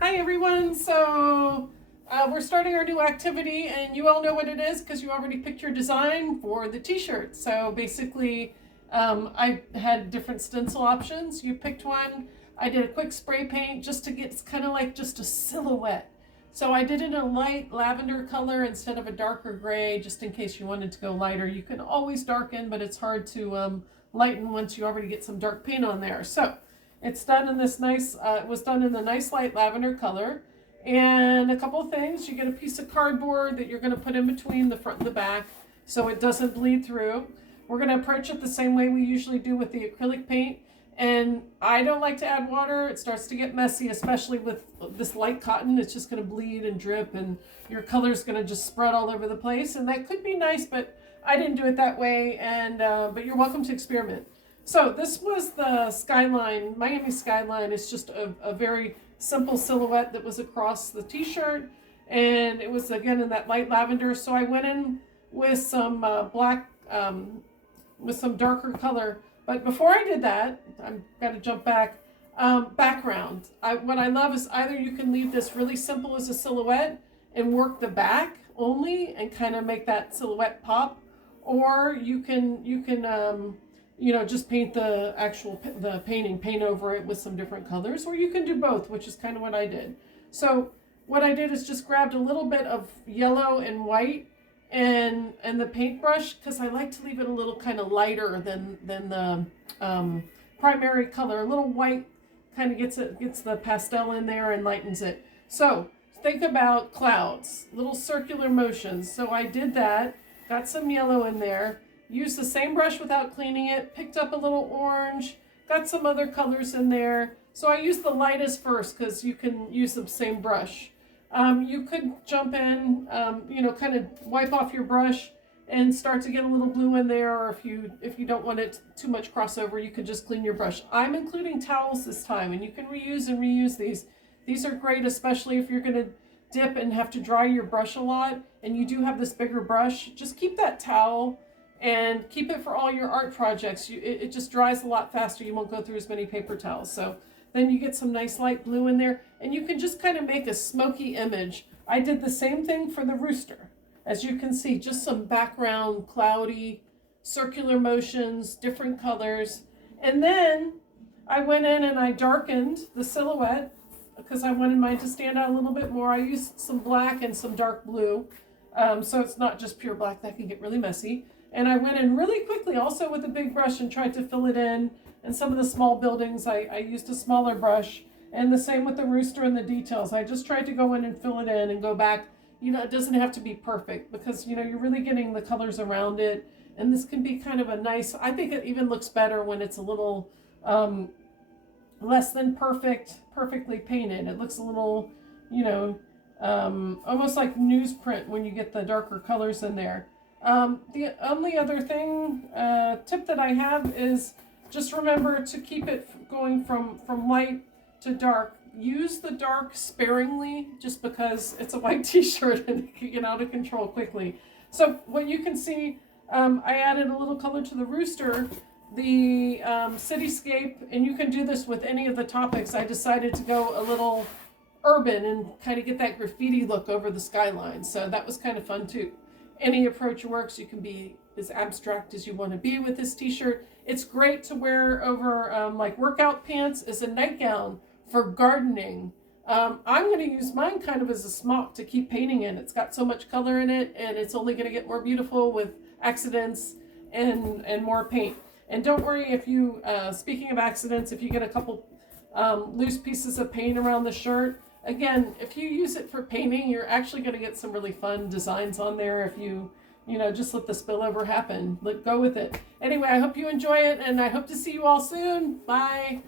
Hi everyone, so we're starting our new activity and you all know what it is because you already picked your design for the t-shirt. So basically I had different stencil options. You picked one. I did a quick spray paint just to get, it's kind of like just a silhouette. So I did it in a light lavender color instead of a darker gray, just in case you wanted to go lighter. You can always darken, but it's hard to lighten once you already get some dark paint on there. So it's done in this nice, it was done in the nice light lavender color. And a couple of things, you get a piece of cardboard that you're going to put in between the front and the back so it doesn't bleed through. We're going to approach it the same way we usually do with the acrylic paint. And I don't like to add water. It starts to get messy, especially with this light cotton. It's just going to bleed and drip and your color's going to just spread all over the place. And that could be nice, but I didn't do it that way. And but you're welcome to experiment. So this was the skyline, Miami skyline. It's just a very simple silhouette that was across the t-shirt. And it was, again, in that light lavender. So I went in with some black, with some darker color. But before I did that, I've got to jump back. Background. What I love is either you can leave this really simple as a silhouette and work the back only and kind of make that silhouette pop. Or you can just paint the actual paint over it with some different colors, or you can do both, which is kind of what I did. So what I did is just grabbed a little bit of yellow and white and the paintbrush, because I like to leave it a little kind of lighter than the primary color. A little white kind of gets the pastel in there and lightens it. So think about clouds, little circular motions. So I did that, got some yellow in there. Used the same brush without cleaning it, picked up a little orange, got some other colors in there. So I used the lightest first because you can use the same brush. You could jump in, kind of wipe off your brush and start to get a little blue in there, or if you don't want it too much crossover, you could just clean your brush. I'm including towels this time, and you can reuse and reuse these. These are great, especially if you're going to dip and have to dry your brush a lot, and you do have this bigger brush. Just keep that towel and keep it for all your art projects. It just dries a lot faster. You won't go through as many paper towels. So then you get some nice light blue in there, and you can just kind of make a smoky image. I did the same thing for the rooster. As you can see, just some background, cloudy, circular motions, different colors. And then I went in and I darkened the silhouette because I wanted mine to stand out a little bit more. I used some black and some dark blue. So it's not just pure black. That can get really messy. And I went in really quickly also with a big brush and tried to fill it in. And some of the small buildings, I used a smaller brush. And the same with the rooster and the details. I just tried to go in and fill it in and go back. It doesn't have to be perfect because, you're really getting the colors around it. And this can be kind of a nice, I think it even looks better when it's a little less than perfectly painted. It looks a little, almost like newsprint when you get the darker colors in there. The only other tip that I have is just remember to keep it going from light to dark. Use the dark sparingly just because it's a white t-shirt and it can get out of control quickly. So what you can see, I added a little color to the rooster, the cityscape, and you can do this with any of the topics. I decided to go a little urban and kind of get that graffiti look over the skyline. So that was kind of fun too. Any approach works. You can be as abstract as you want to be with this t-shirt. It's great to wear over like workout pants as a nightgown for gardening. I'm going to use mine kind of as a smock to keep painting in. It's got so much color in it, and it's only going to get more beautiful with accidents and more paint. And don't worry if you, speaking of accidents, if you get a couple loose pieces of paint around the shirt. Again, if you use it for painting, you're actually going to get some really fun designs on there if you just let the spillover happen. Go with it. Anyway, I hope you enjoy it, and I hope to see you all soon. Bye.